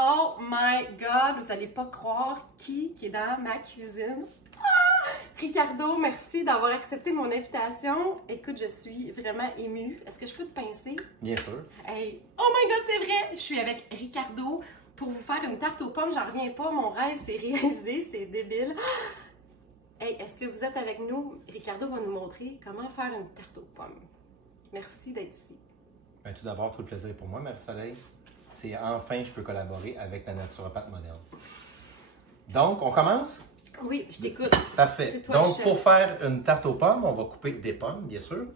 Oh my God, vous allez pas croire qui est dans ma cuisine. Ricardo, merci d'avoir accepté mon invitation. Écoute, je suis vraiment émue. Est-ce que je peux te pincer? Bien sûr. Hey, oh my God, c'est vrai! Je suis avec Ricardo pour vous faire une tarte aux pommes. J'en reviens pas, mon rêve s'est réalisé, c'est débile. Hey, est-ce que vous êtes avec nous? Ricardo va nous montrer comment faire une tarte aux pommes. Merci d'être ici. Ben, tout d'abord, tout le plaisir pour moi, Marie-Soleil. C'est enfin je peux collaborer avec la naturopathe moderne. Donc, on commence? Oui, je t'écoute. Parfait. C'est toi le Donc, chef. pour faire une tarte aux pommes, on va couper des pommes, bien sûr.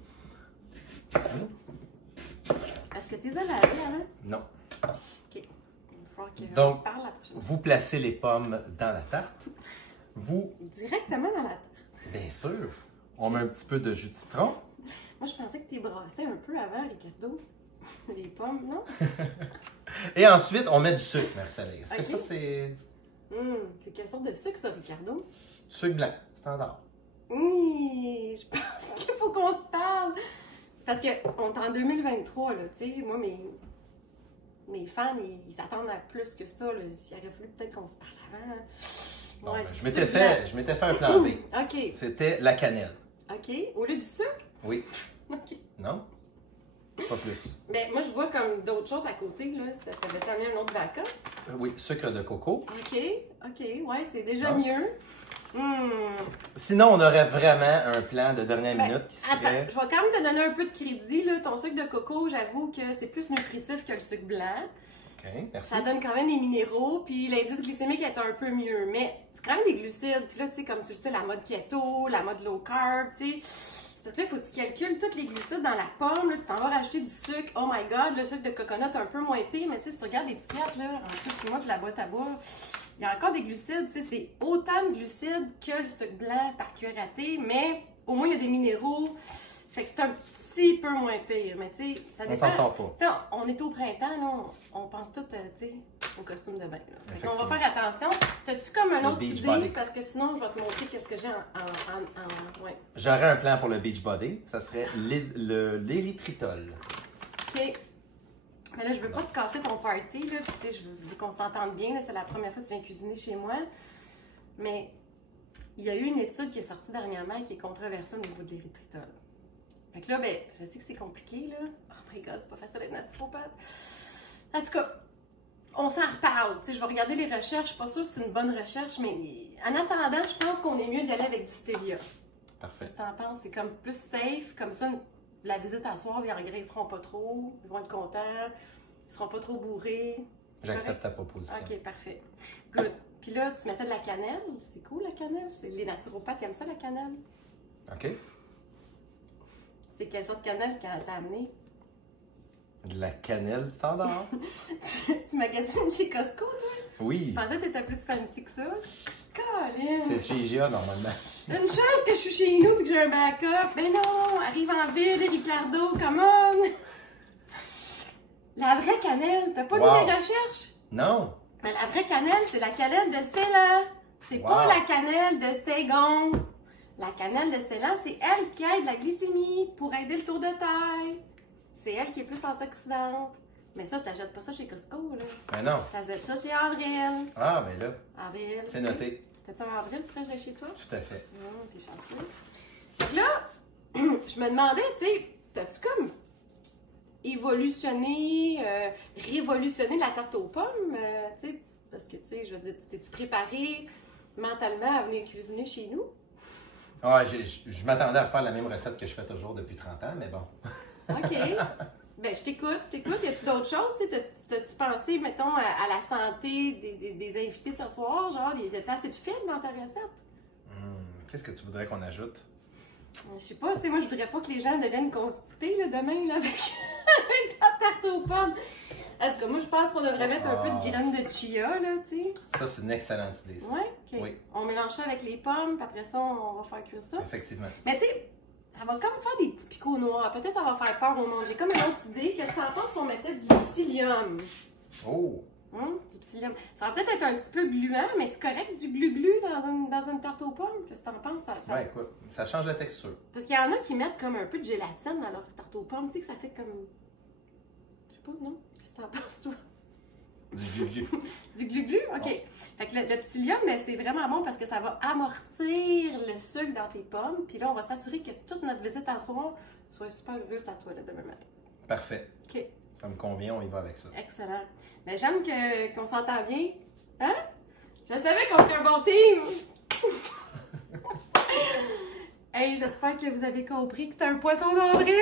Est-ce que tu les as lavées avant? Non. Ok. Il va falloir qu'on Donc, se parle la prochaine fois. Vous placez les pommes dans la tarte. Vous, Directement dans la tarte. bien sûr, on met un petit peu de jus de citron. Moi, je pensais que tu les brassais un peu avant, Ricardo. Les pommes, non? Et ensuite, on met du sucre, Marie-Soleil. Est-ce que Ok. ça, c'est C'est quelle sorte de sucre, ça, Ricardo? sucre blanc, standard? Oui, je pense qu'il faut qu'on se parle. Parce qu'on est en 2023, là, tu sais, moi, mes fans, ils s'attendent à plus que ça, là. Il aurait fallu peut-être qu'on se parle avant. Bon, Ouais, ben, du je m'étais sucre fait un plan B. blanc. OK, C'était la cannelle. OK. Au lieu du sucre? Oui. OK. Non? Pas plus. Ben, moi, je vois comme d'autres choses à côté, là. Ça t'avait amené un autre backup. Oui, sucre de coco. OK, ouais, c'est déjà Non. mieux. Sinon, on aurait vraiment un plan de dernière Ben, minute qui attends, serait... je vais quand même te donner un peu de crédit, là. Ton sucre de coco, j'avoue que c'est plus nutritif que le sucre blanc. OK, merci. Ça donne quand même des minéraux, puis l'indice glycémique est un peu mieux. Mais c'est quand même des glucides. Puis là, tu sais, comme tu le sais, la mode keto, la mode low carb, tu sais. C'est parce que là, il faut que tu calcules tous les glucides dans la pomme. Là, tu t'en vas rajouter du sucre. Oh my God, le sucre de coconut un peu moins pire. Mais tu sais, si tu regardes l'étiquette, là, en plus, moi, de la boîte à boire, il y a encore des glucides. Tu sais, c'est autant de glucides que le sucre blanc par cuillère à thé. Mais au moins, il y a des minéraux. Fait que c'est un petit peu moins pire. Mais tu sais, ça On dépend. s'en sort pas. Tu sais, on est au printemps, là, on pense tout, tu sais, au costume de bain. Là. Fait qu'on va Effectivement. faire attention. T'as-tu comme un Le autre beach idée? body. Parce que sinon, je vais te montrer qu'est-ce que j'ai ouais. J'aurais un plan pour le beach body. Ça serait l'érythritol. OK. Mais là, je veux pas te casser ton party, là. Puis, tu sais, je veux qu'on s'entende bien, là. C'est la première fois que tu viens cuisiner chez moi. Mais il y a eu une étude qui est sortie dernièrement qui est controversée au niveau de l'érythritol. Fait que là, ben, je sais que c'est compliqué, là. Oh my God, c'est pas facile d'être naturopathe. En tout cas, on s'en reparle. Tu sais, je vais regarder les recherches. Je suis pas sûre que c'est une bonne recherche, mais en attendant, je pense qu'on est mieux d'y aller avec du stevia. Parfait. Qu'est-ce que t'en penses? C'est comme plus safe. Comme ça, la visite à soir, ils engraisseront pas trop. Ils vont être contents. Ils seront pas trop bourrés. J'accepte ta proposition. OK, parfait. Good. Puis là, tu mettais de la cannelle. C'est cool, la cannelle. Les naturopathes, ils aiment ça, la cannelle. OK. C'est quelle sorte de cannelle qu'elle t'a amené? De la cannelle standard. Tu magasines chez Costco, toi? Oui. Je pensais que t'étais plus fancy que ça. Colin! C'est chez IGA, normalement. Une chance que je suis chez nous et que j'ai un backup. Mais non! Arrive en ville, Ricardo, come on! La vraie cannelle, t'as pas lu Wow. les recherches? Non. Mais la vraie cannelle, c'est la cannelle de Ceylan. C'est Wow. pas la cannelle de Ségon. La cannelle de Ceylan, c'est elle qui aide la glycémie pour aider le tour de taille. C'est elle qui est plus antioxydante. Mais ça, t'achètes pas ça chez Costco, là. Mais non. T'achètes ça chez Avril. Ah, mais là, Avril. c'est noté. T'as-tu un Avril près de chez toi? Tout à fait. T'es chanceux. Fait que là, je me demandais, tu sais, t'as-tu comme évolutionné, révolutionné la tarte aux pommes, tu sais, parce que, tu sais, je veux dire, t'es-tu préparé mentalement à venir cuisiner chez nous? Ah, je m'attendais à faire la même recette que je fais toujours depuis 30 ans, mais bon. OK. Ben, je t'écoute. Y a-tu d'autres choses? T'as-tu pensé, mettons, à la santé des invités ce soir? Genre, y a-tu assez de fibres dans ta recette? Qu'est-ce que tu voudrais qu'on ajoute? Je sais pas, tu sais, moi, je voudrais pas que les gens deviennent constipés, là, demain, là, avec, avec ta tarte aux pommes. En tout cas, moi, je pense qu'on devrait mettre un peu de graines de chia, là, tu sais. Ça, c'est une excellente idée, ça. Ouais, OK. Oui. On mélange ça avec les pommes, puis après ça, on va faire cuire ça. Effectivement. Mais tu sais, ça va comme faire des petits picots noirs. Peut-être ça va faire peur au monde. J'ai comme une autre idée. Qu'est-ce que t'en penses si on mettait du psyllium? Oh! Du psyllium. Ça va peut-être être un petit peu gluant, mais c'est correct du glu-glu dans une tarte aux pommes. Qu'est-ce que t'en penses? Ouais, écoute, ça change la texture. Parce qu'il y en a qui mettent comme un peu de gélatine dans leur tarte aux pommes. Tu sais que ça fait comme... Je sais pas, non? Qu'est-ce que t'en penses, toi? Du glu-glu. Du glu-glu? OK. Bon. Fait que le psyllium, mais c'est vraiment bon parce que ça va amortir le sucre dans tes pommes. Puis là, on va s'assurer que toute notre visite à soir soit super heureuse à toi là, demain matin. Parfait. OK. Ça me convient, on y va avec ça. Excellent. Mais j'aime qu'on s'entend bien. Hein? Je savais qu'on ferait un bon team! Hey, j'espère que vous avez compris que c'est un poisson d'avril!